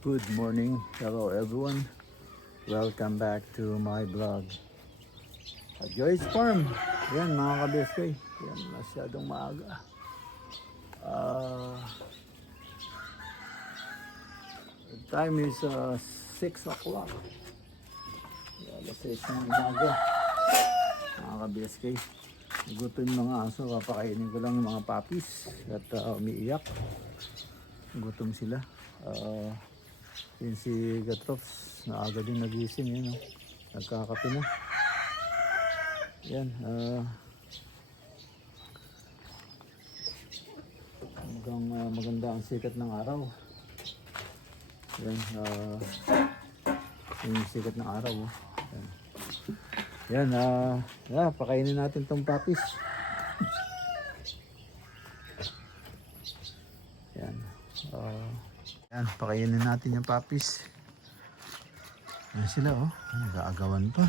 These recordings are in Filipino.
Good morning, hello everyone. Welcome back to my vlog. Joy's Farm. Yan mga kabeskay. Yan masyadong maaga. The time is 6 o'clock. Alas 6 ng umaga. Mga kabeskay. Gutom yung mga aso. Papakainin ko lang yung mga puppies. At umiiyak. Gutom sila. Yun si Gatrops, na aga din nagising yun, nagkakape na. Yan, maganda ang sikat ng araw. Yan, yung sikat ng araw. Yan, pakainin natin tong puppies. Yan, yan, pakainin natin yung puppies. Yan sila, nag-aagawan pa.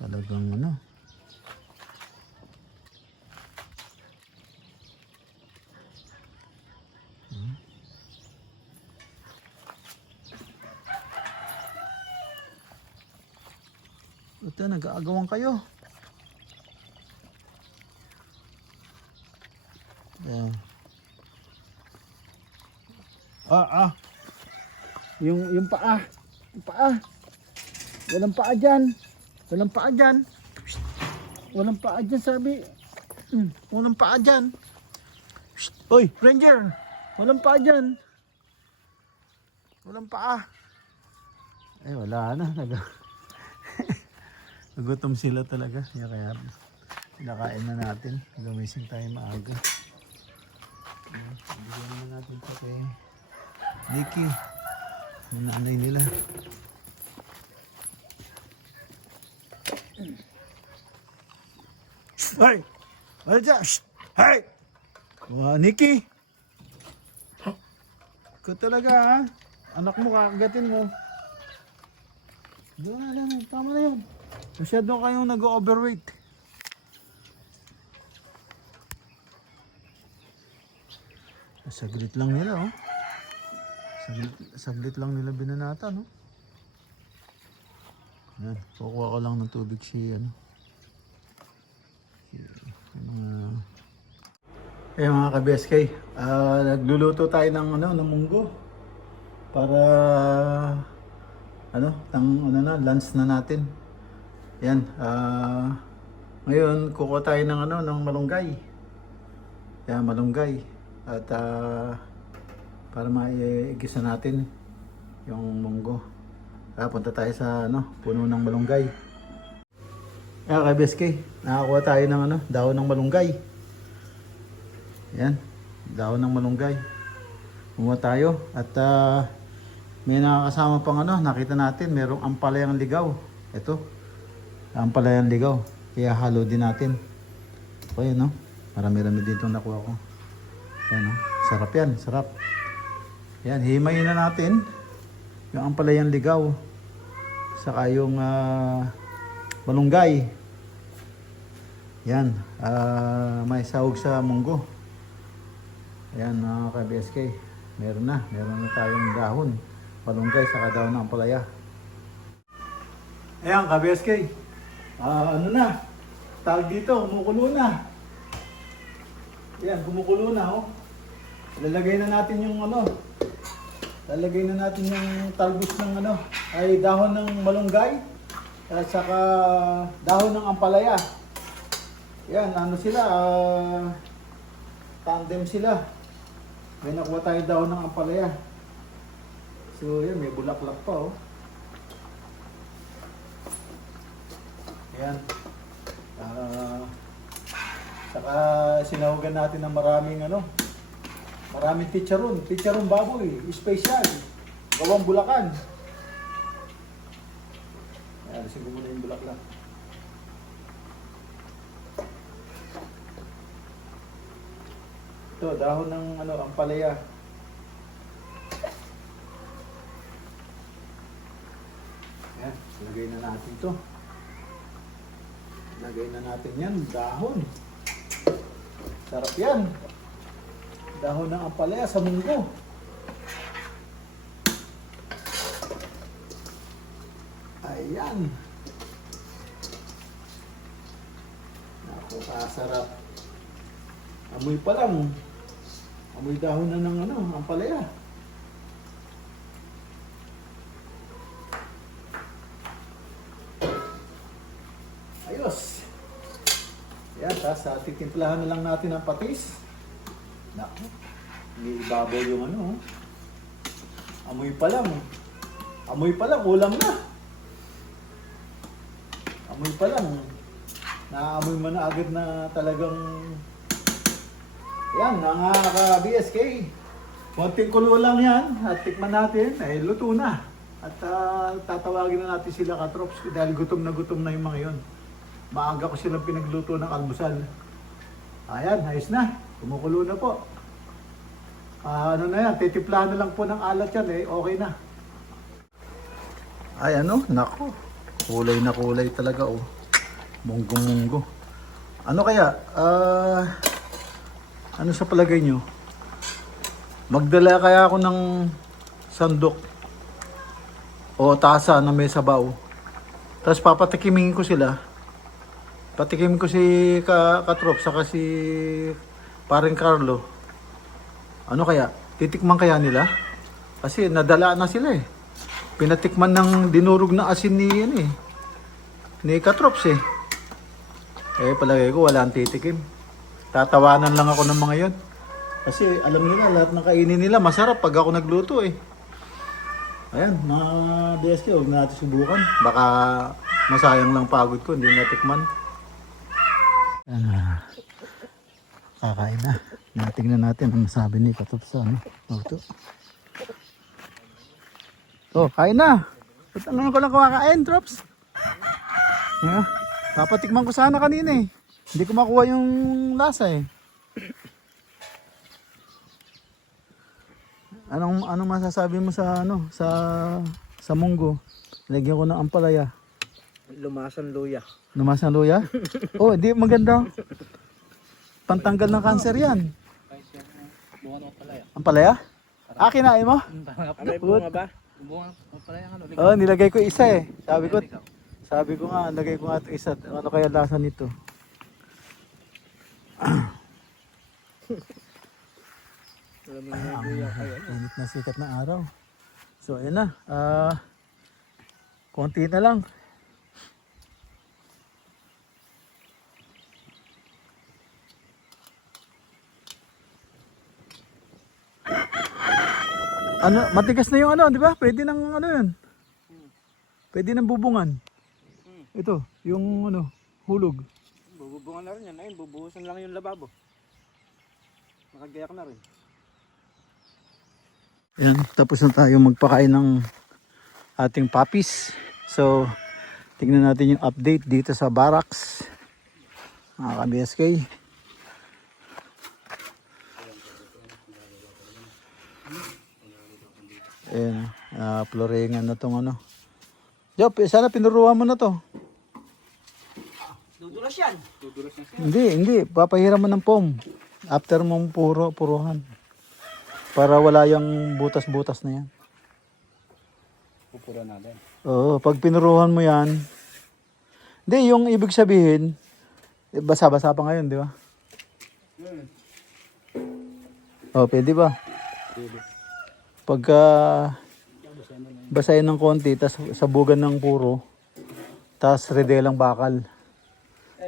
Talagang Ito, nag-aagawan kayo. Yan. Yung paa. Yung paa. Walang paa dyan. Walang paa dyan. Walang paa dyan, sabi. Walang paa dyan. Oy, Ranger. Walang paa dyan. Walang paa. Ay, wala na. Nagutom sila talaga. Kaya pinakain na natin. Gumising tayo maaga. Bigyan naman natin ito kay Nikki, yung nanay nila. Hey! Ano dyan? Hey! Nikki! Ikaw talaga, ha? Anak mo, kakagatin mo. Doon na. Tama na yun. Masyado kayong nag-overweight. Saglit lang nila, Saglit lang nila binanata, Yan, kukuha ko lang ng tubig mga kabeskay, nagluluto tayo ng munggo para lunch na natin. Yan, ngayon kukuha tayo ng malunggay. Yan, malunggay. At para maigisa natin yung munggo, punta tayo sa puno ng malunggay. Kaya kabeskay, nakakuha tayo ng dahon ng malunggay. Yan, dahon ng malunggay. Kumuha tayo at may nakakasama pang nakita natin, merong ampalayang ligaw. Ito, ampalayang ligaw. Kaya halo din natin. So yun, marami-rami dito nakuha ko. Yan, sarap yan, sarap. Yan, himayin na natin yung ampalayang ligaw saka yung malunggay. Yan, may sahog sa munggo. Yan mga ka-BSK, meron na tayong dahon malunggay saka dahon ng ampalaya. Ayan ka-BSK, tawag dito, kumukulo na. Yan, kumukulo na, Lalagay na natin yung talbos ng ay dahon ng malunggay at saka dahon ng ampalaya. Yan, sila, tandem sila. May nakuha tayo dahon ng ampalaya. So yan, may bulaklak pa, Yan. Saka sinahugan natin ng maraming chicharon baboy, special, gawang Bulacan. Ayan, alisin ko muna yung bulaklak. Ito, dahon ng ampalaya. Ayan, lagay na natin ito. Lagay na natin yan, dahon. Sarap yan. Dahon ng ampalaya sa munggo. Ayan. Naku, kasarap. Amoy pa lang. Amoy dahon na ng ano, ampalaya. Ayos. Ayan, tapos titimplahan na lang natin ang patis. Naku, hindi ibabaw yung ano. Amoy pa lang. Amoy pa lang, ulam na. Amoy pa lang. Naaamoy mo na agad na talagang... Yan, mga ka-BSK. Konting kulo lang yan. At tikman natin, ay luto na. At tatawagin na natin sila katrops dahil gutom na yung mga yon. Maaga ko silang pinagluto ng almusal. Ayan, ayos na. Kumukulo na po. Ano na yan, titiplahan na lang po ng alat yan eh. Okay na. Ay ano, nako. Kulay na kulay talaga oh. Munggo-munggo. Ano kaya? Ano sa palagay nyo? Magdala kaya ako ng sandok o tasa na may sabaw. Tapos papatikimin ko sila. Patikimin ko si Katrop saka si Paring Carlo. Ano kaya? Titikman kaya nila? Kasi nadala na sila eh. Pinatikman ng dinurog na asin ni yan eh. Ni Katrops eh. Eh palagay ko wala ang titikim. Tatawanan lang ako ng mga yon. Kasi alam nila lahat ng kainin nila masarap pag ako nagluto eh. Ayan, mga BSK, huwag na natin subukan. Baka masayang lang pagod ko, hindi natikman. Kakain na. Natingnan natin ang sabi ni Katrops sa ano. Luto. Oh, kain na. Ba't ano ko lang kumakain, Trops? Papatikman ko sana kanina eh. Hindi ko makuha yung lasa eh. Anong masasabi mo sa ano, sa munggo? Lagyan ko ng ampalaya. Lumasan luya. Lumasan luya? Oh, hindi maganda. Pantanggal ng kanser yan. Bunga ng ampalaya. Ampalaya? Kinain mo? Aray bunga ba? Bunga ng ampalaya ano? Oh, nilagay ko isa eh. Sabi ko nga, nilagay ko nga ito isa. Ano kaya lasa nito? Init na sikat na araw. So ayan na. Konti na lang. Ano, matigas na yung ano, di ba? Pwede nang ano yun. Pwede nang bubungan. Ito, yung ano, hulog. Bubungan na rin yan. Ayun, bubuhusan lang yung lababo. Nakagayak na rin. Ayan, tapos na tayo magpakain ng ating puppies. So, tingnan natin yung update dito sa barracks. Mga ka-BSK. Ayan, floringan na tong ano. Jop, sana pinuruan mo na to. Dudulas yan. Dudulas yan siya. Hindi. Papahiram mo ng foam. After mong puruhan. Para wala yung butas-butas na yan. Pupura natin. Oo, pag pinuruhan mo yan. Hindi, yung ibig sabihin, basa-basa pa ngayon, di ba? Oh, pwede ba? Pwede. Pagka basahin ng konti, tas sabugan ng puro, tas redelang bakal.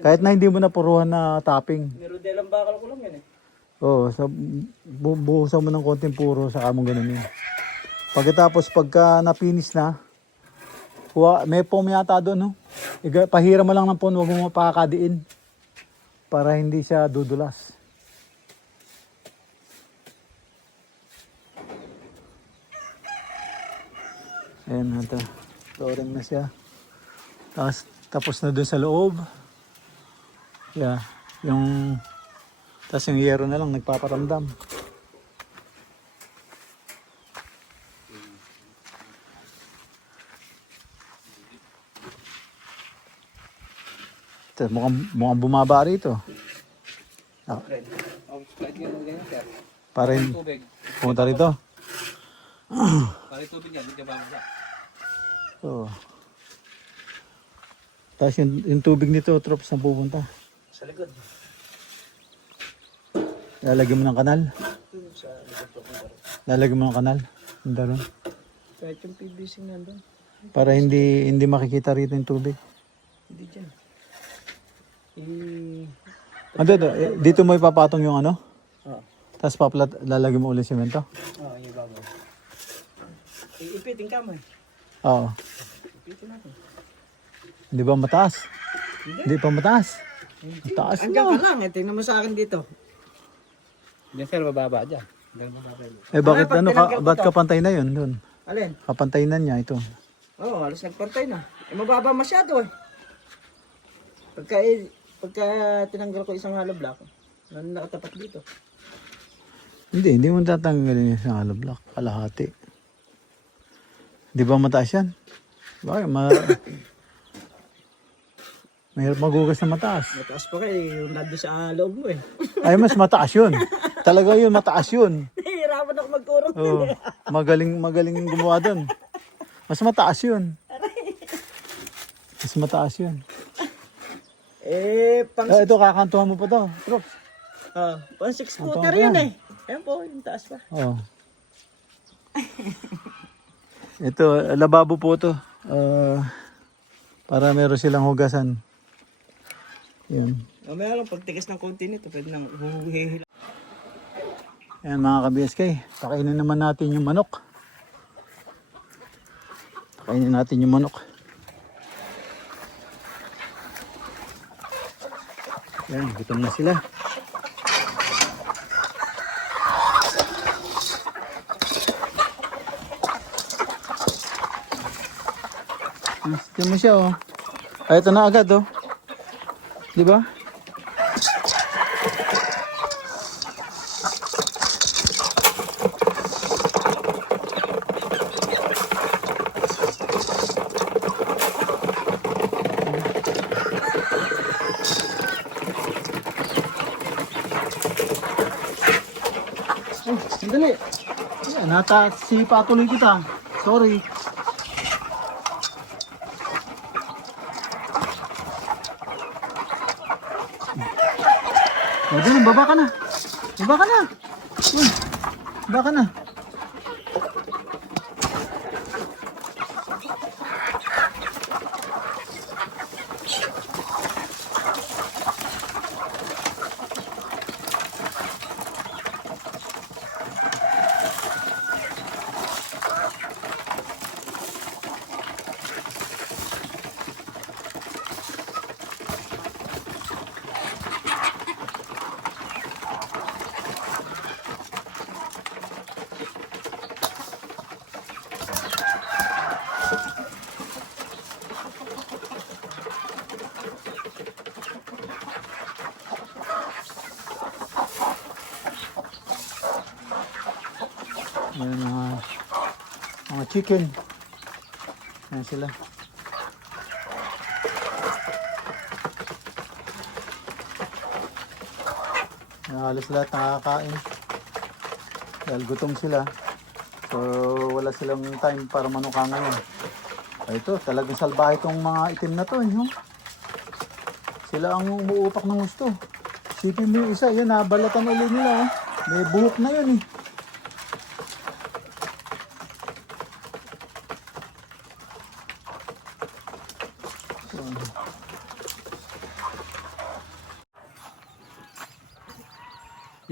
Kahit na hindi mo na puruhan na topping. Nirodelang bakal ko lang yan eh. Oo, buhusan mo ng konting puro, saka mo ganun yun. Pagkatapos, pagka napinis na, may foam yata doon, no? Pahira mo lang ng foam, huwag mo mapakadiin. Para hindi siya dudulas. Ayan, ito. Flooring na siya. Tapos na dun sa loob. Yeah, tapos yung yero na lang nagpaparamdam. Ito, mukhang bumaba rito. Para yung pumunta rito. Para tubig yan, hindi ka bababa. So, Tapos yung tubig nito, Trops, na pupunta. Sa likod. Lalagyan mo ng kanal. Sa likod po kung baro. Lalagyan mo ng kanal. Yung daron. Kahit yung PVC nandun. Para hindi makikita rito yung tubig. Hindi dyan. Dito mo ipapatong yung ano? Oo. Tapos lalagyan mo ulit simento? Oo, yung bago. Iipitin ka mo eh. Oo. Ipitin natin. Hindi ba mataas? Hindi pa mataas. Mataas Andiyan ka na. lang. Tingnan mo sa akin dito. Diyan sir, bababa dyan. Diyan bababa yun. Bakit pag tinanggal ko ba't to? kapantay na yun doon? Alin? Kapantay na niya ito. Oo, halos nagpantay na. Mababa masyado eh. Pagka tinanggal ko isang hollow block, nakatapat dito. Hindi mo tatanggalin yung isang hollow block. Kalahati. Di ba mataas yan? Bakit? Mahirap magugas na mataas. Mataas pa kayo, yung nado sa loob mo eh. Ay, mas mataas yun. Talaga yun, mataas yun. Hirapan ako magkurot. Oh, magaling gumawa doon. Mas mataas yun. Mas mataas yun. Pang Ito, kakantuhan mo pa to. Trops. pang 6 Ang footer tanggal. yan eh. Ayan po, yung taas pa. Oh. Ito, lababo po to. Para meron silang hugasan. Yun. Mamaya lang, pagtigas ng konti nito, pwede nang huhuhihila. Ayan mga ka-BSK, pakainin naman natin yung manok. Pakainin natin yung manok. Ayan, gutom na sila. Tignan mo siya oh. Ay, ito na agad oh. Di ba? Sandali. Sipa tuloy kita. Sorry. O, dyan, baba ka na. Baba ka na. Uy, baba ka na. Yan mga chicken. Yan sila. Halos lahat nakakain. Dahil gutom sila. So wala silang time para manuka ngayon. Ito, talagang salbahe itong mga itim na to. No? Sila ang umuupak ng gusto. Sipin mo yung isa, yun, nabalatan ulit nila. Oh. May buhok na yun eh.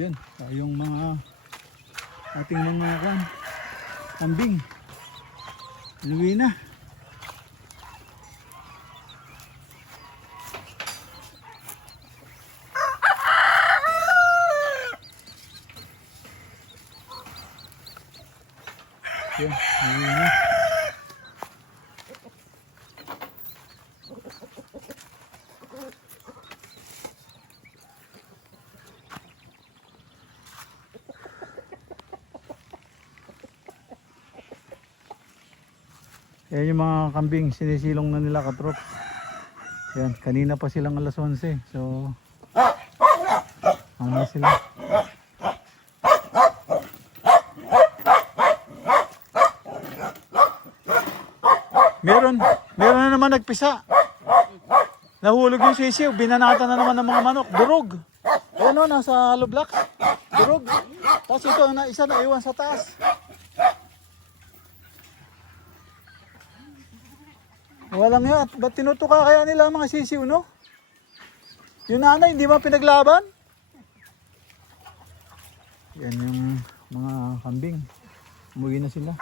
Yun, yung mga ating mga kambing. Luwi na. Yun, luwi na. Yan yung mga kambing, sinisilong na nila katrop. Yan, kanina pa silang alas 11. So, ano na sila? Meron na naman nagpisa. Nahulog yung sisiw, binanatan na naman ng mga manok. Durog. Ayan o, nasa hollow block. Durog. Tapos ito, isa na iwan sa taas. Walang yan. Ba't tinutuka kaya nila ang mga sisiw, no? Yung nanay, hindi ba pinaglaban? Yan yung mga kambing. Umuwi na sila.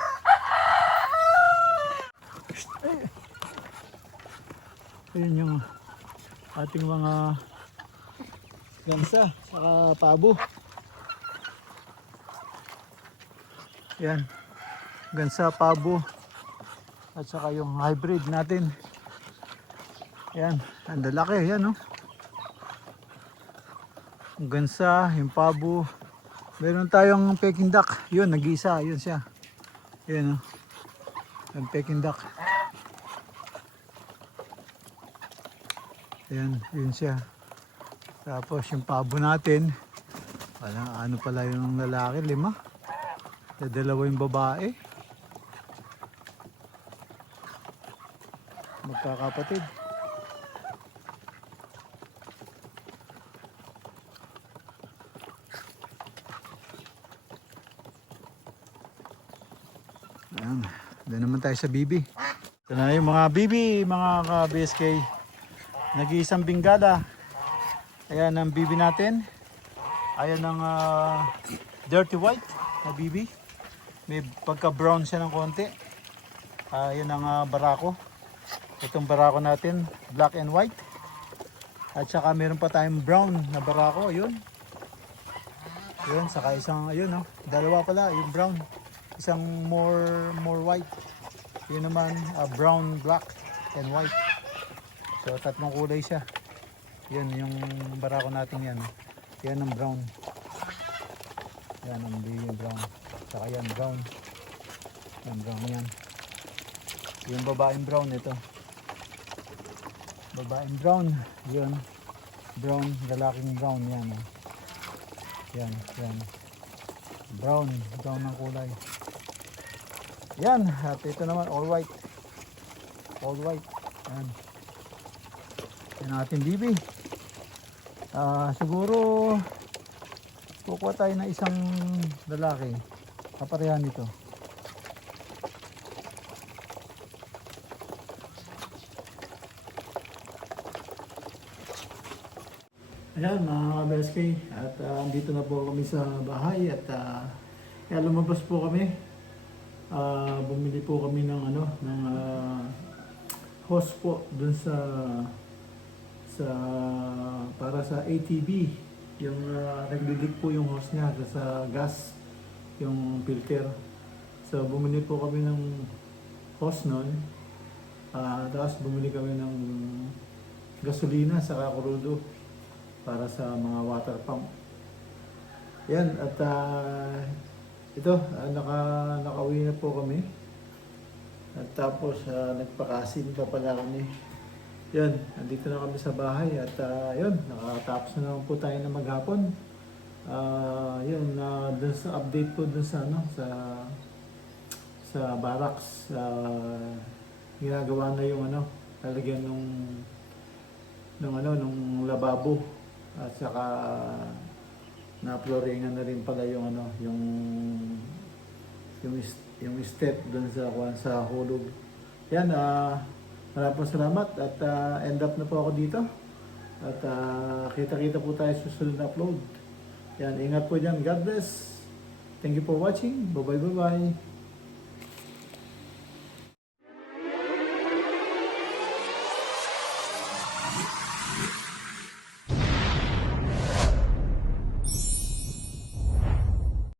Ayan yung ating mga gansa, saka pabo. Yan. Gansa, pabo. At saka yung hybrid natin. Yan. Ang lalaki. Yan, no? Ang gansa, yung pabo. Meron tayong Peking duck. Yun, nag-iisa. Yun siya. Yan, no? Ang Peking duck. Yan, yun siya. Tapos yung pabo natin. Ano pala yung lalaki? 5. Dalawa yung babae. Magkakapatid. Ayan. Doon naman tayo sa bibi. Ito na yung mga bibi, mga ka-BSK. Nag-iisang bingada. Ayan ang bibi natin. Ayan ang dirty white na bibi. May pagka-brown siya ng konti. Ayan ang barako. Itong barako natin, black and white. At saka meron pa tayong brown na barako. Ayun. Ayun, saka isang, ayun, no? Dalawa pala, yung brown. Isang more white. Yun naman, brown, black, and white. So, tatlong kulay siya. Yun, yung barako natin yan. Yan ang brown. Yan ang brown. Saka yan, brown. Yan, brown yan. Yung babaeng brown, ito. Babaeng brown. Yun. Brown, lalaking brown. Yan. Yan, yan. Brown ang kulay. Yan, at ito naman all white. All white. Yan. Yan ang ating bibi. Siguro kukuha tayo ng isang lalaki. Kaparehan nito. Ayan mga ka-BSK, at andito na po kami sa bahay at kaya lumabas po kami. Bumili po kami ng hose po dun para sa ATV. Yung nagdidik po yung hose niya sa gas, yung filter. So bumili po kami ng hose nun. Tapos bumili kami ng gasolina sa kakurudo para sa mga water pump. Yan, at ito, nakauwi na po kami. At tapos nagpakasin pa pala kami. Yan, andito na kami sa bahay at yun, nakatapos na naman po tayo na maghapon. Yun, dun sa update po dun sa sa barracks, ginagawa na yung talagyan nung lababo. At saka na-flooringan na rin pala yung step doon sa hulog. Yan, maraming salamat at end up na po ako dito. At kita-kita po tayo sa susunod na upload. Yan, ingat po dyan. God bless. Thank you for watching. Bye-bye.